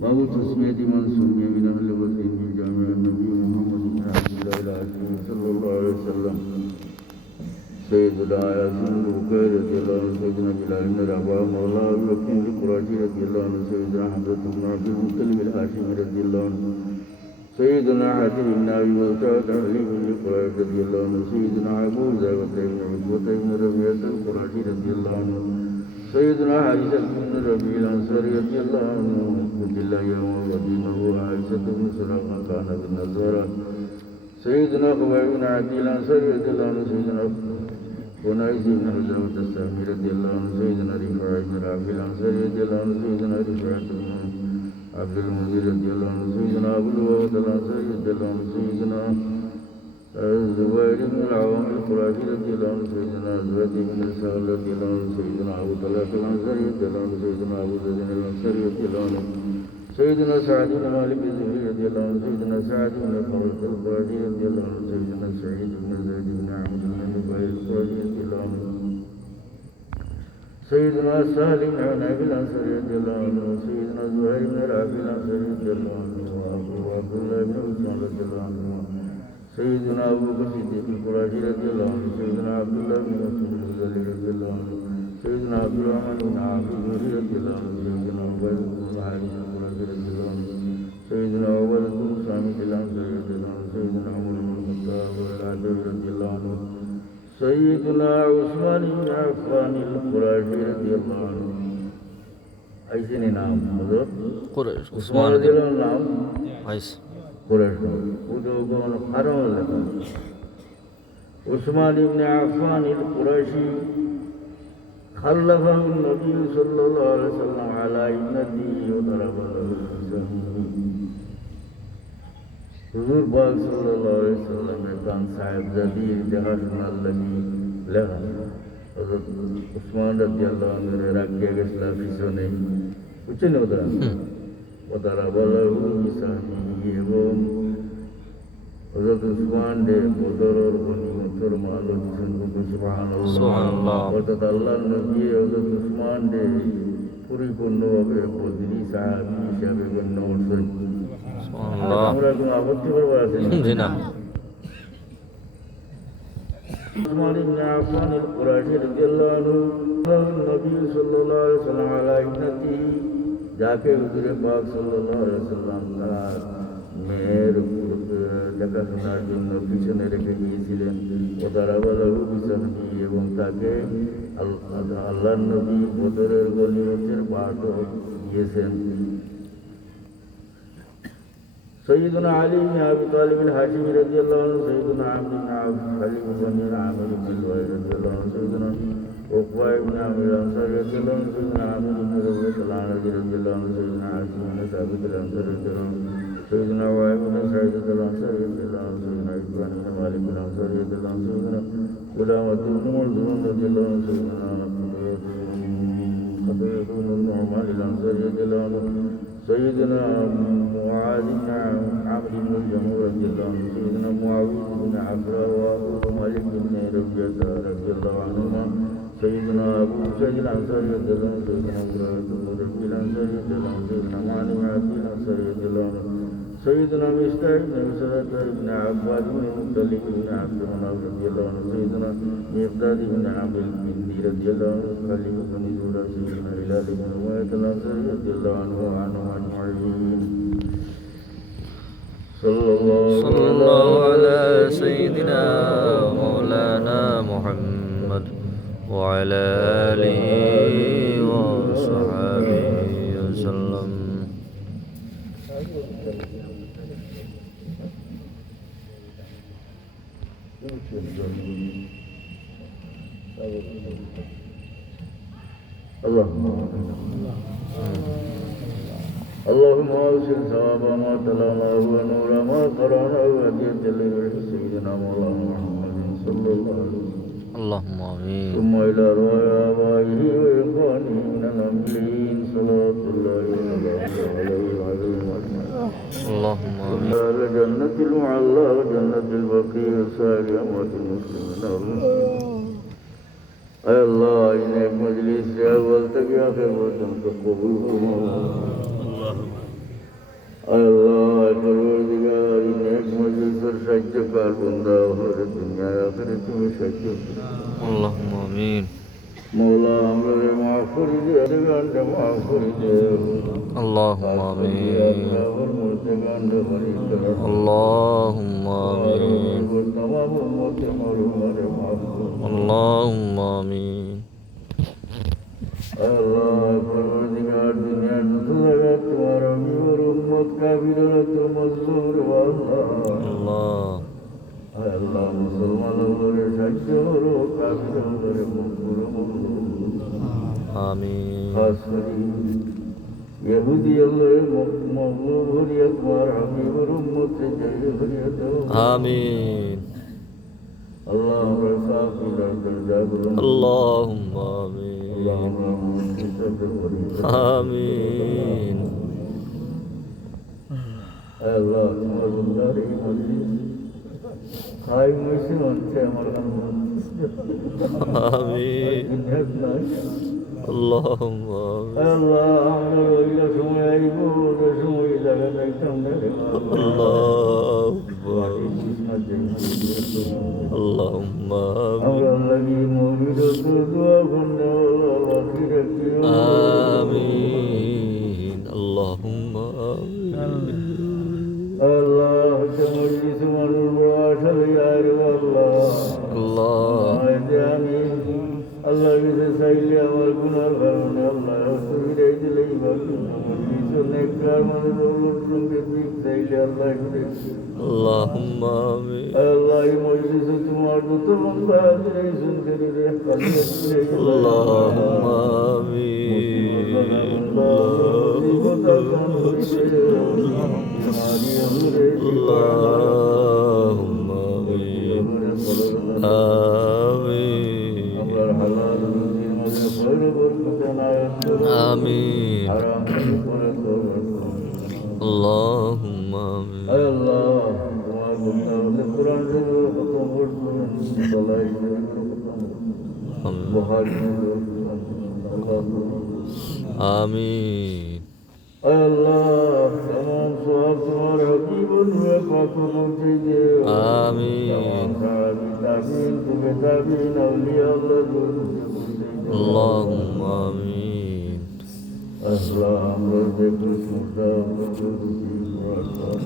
باب تسمية من سمي من أهل بدر من جامع النبي محمد بن عبد الله العاشر صلى الله عليه وسلم. سيدنا ياسين بن بكير رضي الله عنه سيدنا بلال بن رباح مولى أبي بكر القرشي رضي الله عنه سيدنا حمزة بن عبد المطلب الهاشمي رضي الله عنه سيدنا حاتم بن أبي بلتعة علي بن قريش رضي الله عنه سيدنا أبو زيغة بن عتبة بن ربيعة القرشي رضي الله عنه سيدنا عائشة بن ربيع الأنصاري رضي الله عنه عبد الله يوم ودينه عائشة بن سراقة كان بالنصارى سيدنا خبيب بن عدي الأنصاري رضي الله عنه سيدنا ونائس بن حزامة السامي رضي الله عنه سيدنا رفاعة بن رافع الأنصاري رضي الله عنه سيدنا رفاعة بن عبد المنذر رضي الله عنه سيدنا أبو الوفد الأنصاري رضي الله عنه سيدنا الزبير بن العوام القراشي رضي الله عنه سيدنا زهد بن سهل رضي الله عنه سيدنا أبو طلحة الأنصاري رضي الله عنه سيدنا أبو زيد الأنصاري رضي الله عنه سيدنا سعد بن مالك الزهري رضي الله عنه سيدنا سعد بن خالد القراشي رضي الله عنه سيدنا سعيد بن زيد بن عبد بن نبيل القراشي رضي الله عنه سيدنا سالم بن عناب الأنصاري رضي الله عنه سيدنا زهير بن رافع الأنصاري رضي الله عنه وأبو عبد الله بن عثمان رضي الله عنه سيدنا أبو بكر القرشي رضي الله عنه سيدنا عبد الله بن مسعود الغزالي رضي الله عنه سيدنا عبد الرحمن بن عاصم الغزالي رضي الله عنه سيدنا عبيد بن حارث القرشي رضي الله عنه سيدنا عبيد بن صامت الأنصاري رضي الله عنه سيدنا عمر بن الخطاب والعبيد رضي الله عنه سيدنا عثمان بن عفان القرشي رضي الله عنه أيسين نام حضرت قريش عثمان رضي الله عنه قريشهم قلوبهم حرم لهم عثمان بن عفان القرشي خلفه النبي صلى الله عليه وسلم على ابنته وضرب له হুজুর বল সাল্লামের প্রাণ সাহেব জাদির দেখাশোনার লাগি লেখা উসমান রাজি আল্লাহ রাখিয়া গেছিল পিছনে বুঝছেন ওদের وضرب له مثالا حضرت عثمان دے مدرر غنی مطر مالو جسن کو سبحان اللہ سبحان اللہ حضرت اللہ نبی حضرت عثمان دے پوری کو نو ابے بدلی صاحب شابے کو نو سن سبحان اللہ ہمارا کو آبتی پر واسے جی نا عثمان بن عفان القراشی رضی اللہ عنہ نبی صلی اللہ علیہ وسلم علیہ যাকে হুজুরে পাক সাল্লাল্লাহু আলাইহি সাল্লাম তার মেয়ের দেখাশোনার জন্য পিছনে রেখে গিয়েছিলেন ও তারা বলে হুবিসাহি এবং তাকে আল্লাহ আল্লাহর নবী বদরের গলিমতের বাটও দিয়েছেন سيدنا علي بن ابي طالب الهاشمي رضي الله عنه سيدنا عمرو بن عوف خليل بن عامر بن الوائل رضي الله عنه سيدنا عنه سيدنا عامر بن معاذ بن بن الجمهور رضي الله عنه سيدنا معاوية بن عفراء وأبو مالك بن ربيعة رضي الله عنهما سيدنا أبو الأنصاري رضي الله عنه سيدنا الأنصاري رضي الله عنه سيدنا الأنصاري رضي الله عنه سيدنا مستعد بن بن عباد بن مطلب بن عبد رضي الله عنه سيدنا مقداد بن رضي الله عنه بن زورا سيدنا هلال بن الأنصاري رضي الله عنه الله صلى الله على سيدنا وعلى آله وصحبه وسلم. اللهم اللهم اوصل ثواب ما تلوناه ونور ما قراناه وهدية لروح سيدنا مولانا محمد صلى الله عليه وسلم. اللهم آمين ثم إلى أرواح آبائه وإخواننا الأنبيين صلاة الله عليه وعليهم أجمعين اللهم آمين أهل جنة المعلى وجنة البقيع وسائر أموات المسلمين أي الله إنك مجلس يا ولتك يا خير وتنك قبولكم আল্লাহ পরবর্তীকার ইনেক মজলিসের সাহায্যকার বন্ধা اللهم آمين. مولا اللهم آمين. اللهم آمين. اللهم آمين. الله. আল্লাহ মুসলমান করে সাহায্য করো কাফির করে মুকুর আমিন। খাস করে ইহুদি আল্লাহর মগ্ন ভরিয়া আমিন। আল্লাহ আমরা সাফ করে দরজা গুলো আল্লাহুম্মা আল্লাহ আমিন আল্লাহ Kaybımızın önce Amin. اللهم اللهم إلا سمي أيبو وسمي إلا بيتم اللهم اللهم آمين কাছে চাইলে আমার গুণার কারণে আল্লাহ সুবিধাই দিলেই বাকি মজলিস নেককার মানুষ সঙ্গে দিক চাইলে আল্লাহ اللهم آمين আল্লাহ এই মজলিসে তোমার যত বন্ধা আছে এই শুনতে রে اللهم آمين আমিন। আল্লাহ আমার সব তোমার জীবন হয়ে কথা বলতে গিয়ে আমিন।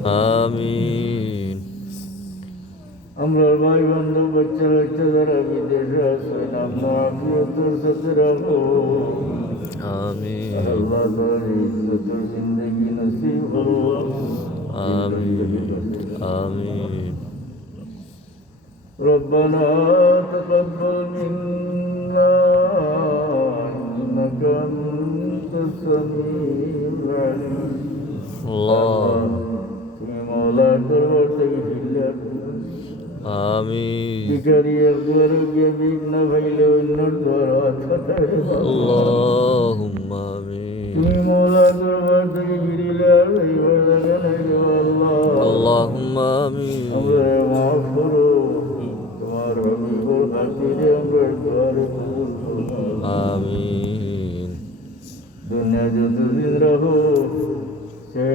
তামিন আমরা ভাই বন্ধু বাচ্চা বাচ্চা যারা বিদেশে আছেন আমরা আফিয়তের সাথে রাখো آمين আল্লাহ তাআলা ইজ্জতের জিন্দেগি নসিব করো آمين آمين ربنا تقبل منا إنك أنت السميع العليم الله তুমি মৌলা দরবার থেকে ফিরলে آمين جرير درب يبيتنا فيلو النور اللهم آمين তুমি মৌলা দরবার থেকে ফিরিলে আর এইবার দুনিয়া যতদিন রাখো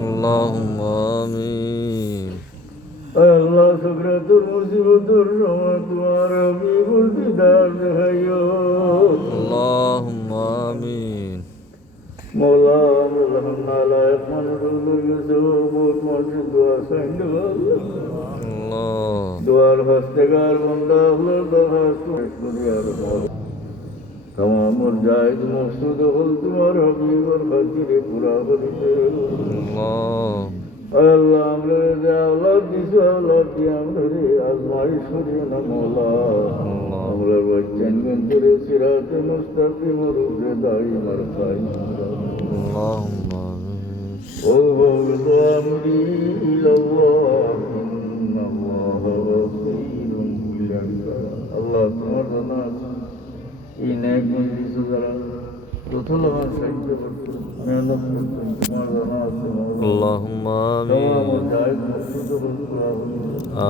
اللهم آمين আল্লাহ সবরাতের মুসিবতের সময় তোমার অভিজ্ঞতার দেখাইও اللهم آمين মৌলা মোলা নালায়ক মানুষগুলো গেছে বহুত মানুষের দোয়া সাইন্ড الله দোয়ার হস্তেকার বন্ধা হলো দরখাস্ত করি আর تمام الجائز مقصود خلد ورحمي والخطير پورا کرتے اللہ اے اللہ ہم نے دے اولاد دی سو اولاد دی ہم نے آزمائش کری نہ مولا ہم نے بچن گن تیرے صراط مستقیم روز دائی مرخائی اللهم وابغض امري الى الله ان الله غفور لك الله تمرنا এই ন্যায় মজলিসে যারা প্রথম আমার সাহায্য করতো মেহনত করতো তোমার জানা আছে اللهم তমাম آمين জায়গ মসজিদ করা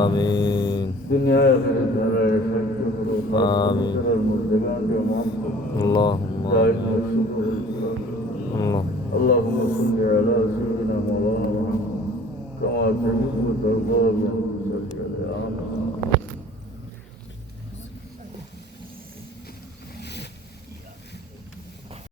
آمين দুনিয়ায় আখেরাত ধারায় সাহায্য করো আমিন। খাসের মধ্যে গানকে মাফ করো اللهم জায়গ آمين মসজিদ করো الله اللهم صل على سيدنا مولانا محمد كما تحب وترضى بأن تصلي على محمد